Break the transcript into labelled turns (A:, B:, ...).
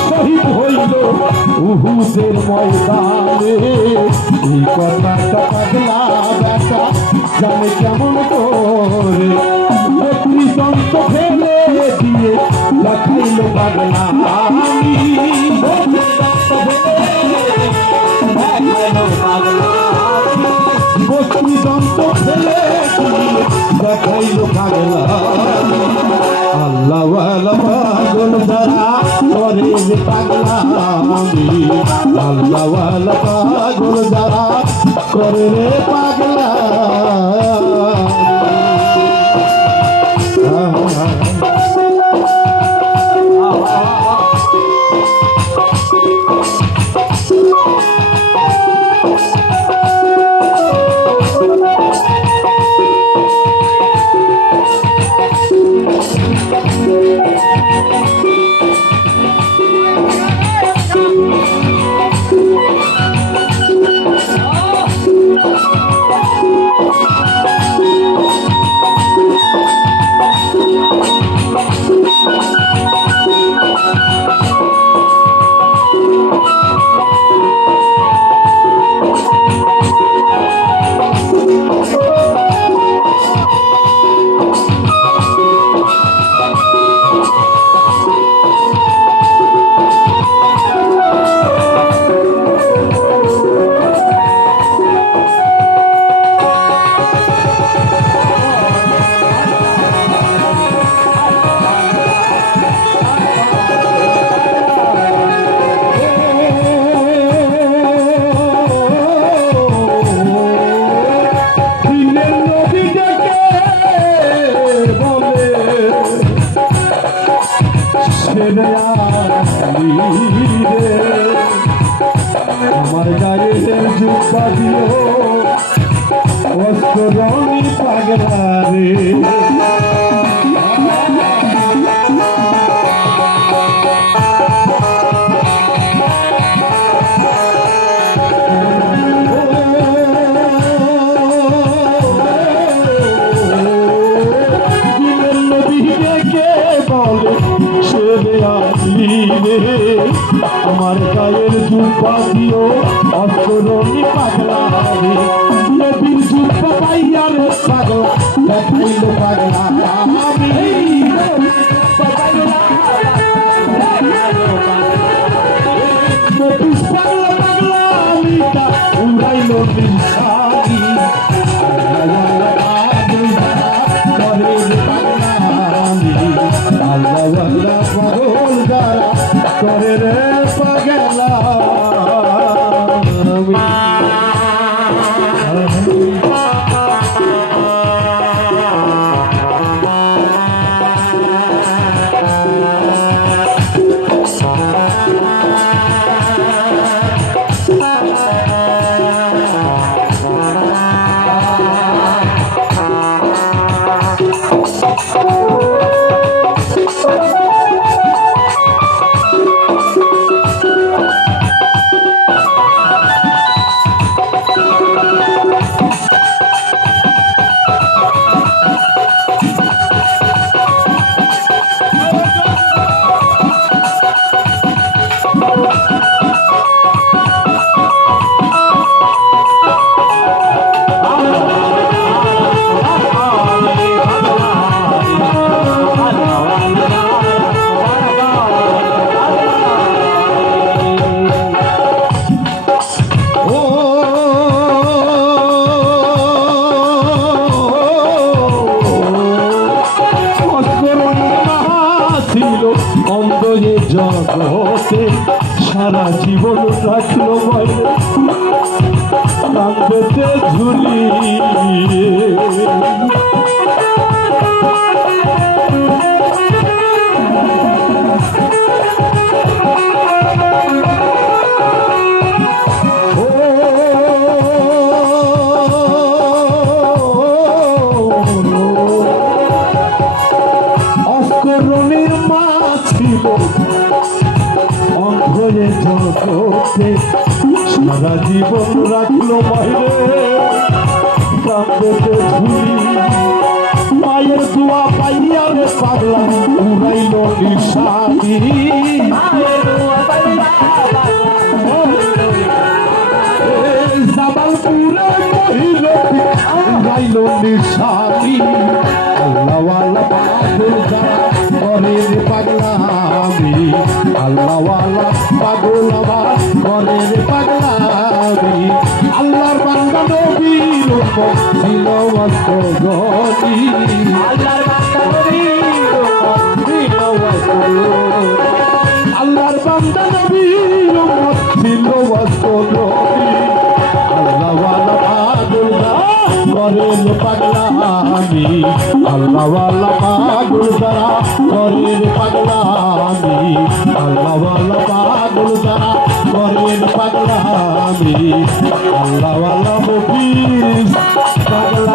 A: শহীদ হইল উহুদের ময়দানে এই কথাটা পাগলা বেটা জানে কেমন করে নদীর ফেলে পাগলা পাগলা আমি আল্লাহ পাগল যারা করে রে পাগলা রে আমার গায়ে জুব্বা দিও অস্ত্র রঙি পাগলা রে দিও অস্ত্রণী পাগলা রে নদীর জুব্বা পাইয়া রে পাগলা দেখাইল পাগলা আমি পাগলা পাগলা আমিটা উড়াইল নিশানি ছিল অন্তরে জগ জগতে সারা জীবন রাখল কান্দতে ঝুলি জগতে সারা জীবন রাখল বাইরে কান্দতে ঝুলি মায়ের দোয়া পাইয়া রে পাগলা উড়াইল নিশানি। জামালপুরে মহিল উড়াইল নিশানি। আল্লাহওয়ালা পাগলা আমি আল্লাহওয়ালা ছিল অস্ত গতি
B: আল্লাহর
A: আল্লাহর বান্দা নবীর ছিল অস্ত গতি আল্লাহওয়ালা পাগল করেন পাগলা আমি আল্লাহওয়ালা পাগল করেন পাগলা আমি আল্লাহওয়ালা পাগল করেন পাগলা রে